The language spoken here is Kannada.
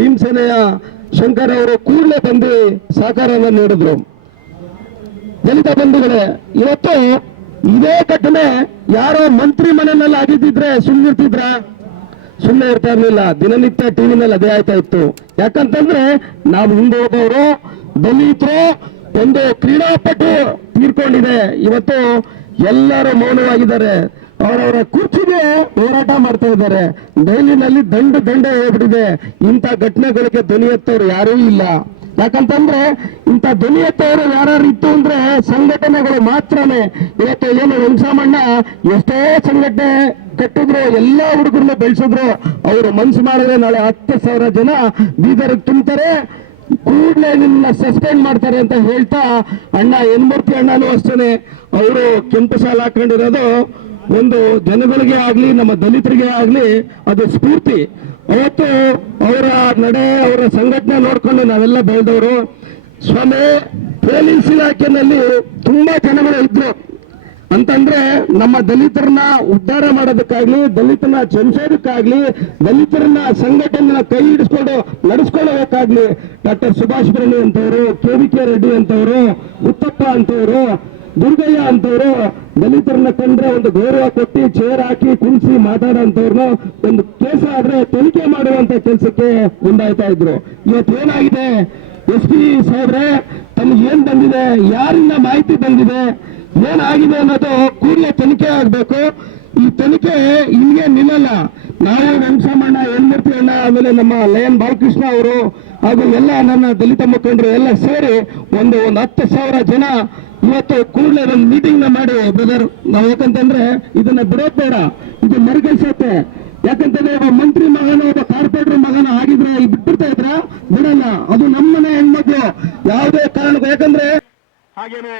ಭೀಮಸೇನೆಯ ಶಂಕರ್ ಅವರು ಕೂಡಲೇ ಬಂದು ಸಹಕಾರವನ್ನು ನೀಡಿದ್ರು. ದಲಿತ ಬಂಧುಗಳೇ, ಇವತ್ತು ಇದೇ ಘಟನೆ ಯಾರೋ ಮಂತ್ರಿ ಮನೆಯಲ್ಲಿ ಆಗಿದ್ದಿದ್ರೆ ಸುಮ್ಮನಿರ್ತಿದ್ರ? ಸುಮ್ಮನೆ ಇರ್ತಾ ಇರ್ಲಿಲ್ಲ. ದಿನನಿತ್ಯ ಟಿವಿನಲ್ಲಿ ಅದೇ ಆಯ್ತಾ ಇತ್ತು. ಯಾಕಂತಂದ್ರೆ ನಾವು ಹಿಂದೆ ಹೋದವರು ದಲಿತರು, ಒಂದು ಕ್ರೀಡಾಪಟು ತೀರ್ಕೊಂಡಿದೆ. ಇವತ್ತು ಎಲ್ಲರೂ ಮೌನವಾಗಿದ್ದಾರೆ. ಅವರವರ ಕುರ್ಚಿಗೆ ಹೋರಾಟ ಮಾಡ್ತಾ ಇದ್ದಾರೆ. ದೈಲಿನಲ್ಲಿ ದಂಡ ಹೋಗ್ಬಿಟ್ಟಿದೆ. ಇಂಥ ಘಟನೆಗಳಿಗೆ ಧ್ವನಿ ಎತ್ತವರು ಯಾರೂ ಇಲ್ಲ. ಯಾಕಂತಂದ್ರೆ ಇಂಥ ಧ್ವನಿ ಎತ್ತವರು ಯಾರು ಇತ್ತು ಅಂದ್ರೆ ಸಂಘಟನೆಗಳು ಮಾತ್ರನೇ. ಇವತ್ತು ಏನು ವೆಂಕಟರಮಣ್ಣ ಎಷ್ಟೋ ಸಂಘಟನೆ ಕಟ್ಟಿದ್ರು, ಎಲ್ಲ ಹುಡುಗರನ್ನ ಬೆಳೆಸಿದ್ರು. ಅವರು ಮನ್ಸು ಮಾಡಿದ್ರೆ ನಾಳೆ 10,000 ಜನ ಬೀದರ್ಗೆ ತುಂಬ್ತಾರೆ, ಕೂಡಲೇ ನಿನ್ನ ಸಸ್ಪೆಂಡ್ ಮಾಡ್ತಾರೆ ಅಂತ ಹೇಳ್ತಾ ಅಣ್ಣ ಯನ್ಮೂರ್ತಿ ಅಣ್ಣನೂ ಅಷ್ಟೇ. ಅವರು ಕೆಂಪು ಶಾಲೆ ಹಾಕೊಂಡಿರೋದು ಒಂದು ಜನಗಳಿಗೆ ಆಗ್ಲಿ ನಮ್ಮ ದಲಿತರಿಗೆ ಆಗ್ಲಿ ಅದು ಸ್ಫೂರ್ತಿ. ಅವತ್ತು ಅವರ ನಡೆ, ಅವರ ಸಂಘಟನೆ ನೋಡ್ಕೊಂಡು ನಾವೆಲ್ಲ ಬೆಳೆದವರು. ಸ್ವಾಮಿ, ಪೊಲೀಸ್ ಇಲಾಖೆಯಲ್ಲಿ ತುಂಬಾ ಜನಗಳು ಇದ್ರು ಅಂತಂದ್ರೆ ನಮ್ಮ ದಲಿತರನ್ನ ಉದ್ಧಾರ ಮಾಡೋದಕ್ಕಾಗ್ಲಿ, ದಲಿತರನ್ನ ಚಮಸೋದಕ್ಕಾಗ್ಲಿ, ದಲಿತರನ್ನ ಸಂಘಟನೆನ ಕೈ ಹಿಡಿಸ್ಕೊಂಡು ನಡೆಸ್ಕೊಳ್ಳೋದಕ್ಕಾಗ್ಲಿ ಡಾಕ್ಟರ್ ಸುಭಾಷ್ ಬ್ರಹ್ಮಿ ಅಂತವರು, KVK ರೆಡ್ಡಿ ಅಂತವರು, ಉತ್ತಪ್ಪ ಅಂತವರು, ದುರ್ಗಯ್ಯ ಅಂತವರು ದಲಿತರನ್ನ ಕಂಡ್ರೆ ಒಂದು ಗೌರವ ಕೊಟ್ಟು ಚೇರ್ ಹಾಕಿ ಕುಣಿಸಿ ಮಾತಾಡೋಂಥವ್ರನ್ನ ಒಂದು ಕೇಸ ಆದ್ರೆ ತನಿಖೆ ಮಾಡುವಂತ ಕೆಲಸಕ್ಕೆ ಮುಂದಾಯ್ತಾ ಇದ್ರು. ಇವತ್ತೇನಾಗಿದೆ? SP ಸಾಹೇಬ್ರೆ, ತಮಗೆ ಏನ್ ಬಂದಿದೆ, ಯಾರಿಂದ ಮಾಹಿತಿ ಬಂದಿದೆ, ಏನಾಗಿದೆ ಅನ್ನೋದು ಕೂಡಲೇ ತನಿಖೆ ಆಗ್ಬೇಕು. ಈ ತನಿಖೆ ಇಲ್ಲಿಗೆ ನಿಲ್ಲಲ್ಲ. ನಾವು ವೆಂಕಟರಮಣ್ಣ, ಯನ್ಮೂರ್ತಿ ಅಣ್ಣ, ಆಮೇಲೆ ನಮ್ಮ ಲಯನ್ ಬಾಲಕೃಷ್ಣ ಅವರು ಹಾಗೂ ಎಲ್ಲ ನನ್ನ ದಲಿತ ಮುಖಂಡರು ಎಲ್ಲ ಸೇರಿ ಒಂದು 10,000 ಜನ ಇವತ್ತು ಕೂಡಲೇ ಒಂದು ಮೀಟಿಂಗ್ ನ ಮಾಡಿ ಬ್ರದರ್, ನಾವು ಯಾಕಂತಂದ್ರೆ ಇದನ್ನ ಬಿಡೋದ್ ಬೇಡ, ಇದು ಮರುಕಳಿಸತ್ತೆ. ಯಾಕಂತಂದ್ರೆ ಒಬ್ಬ ಮಂತ್ರಿ ಮಗನ, ಒಬ್ಬ ಕಾರ್ಪೊರೇಟರ್ ಮಗನ ಆಗಿದ್ರೆ ಇಲ್ಲಿ ಬಿಟ್ಟಿರ್ತಾ ಇದ್ರ ಬಿಡಲ್ಲ. ಅದು ನಮ್ಮನೆ ಹೆಣ್ಮಕ್ಳು ಯಾವುದೇ ಕಾರಣಕ್ಕೂ. ಯಾಕಂದ್ರೆ ಹಾಗೇನೆ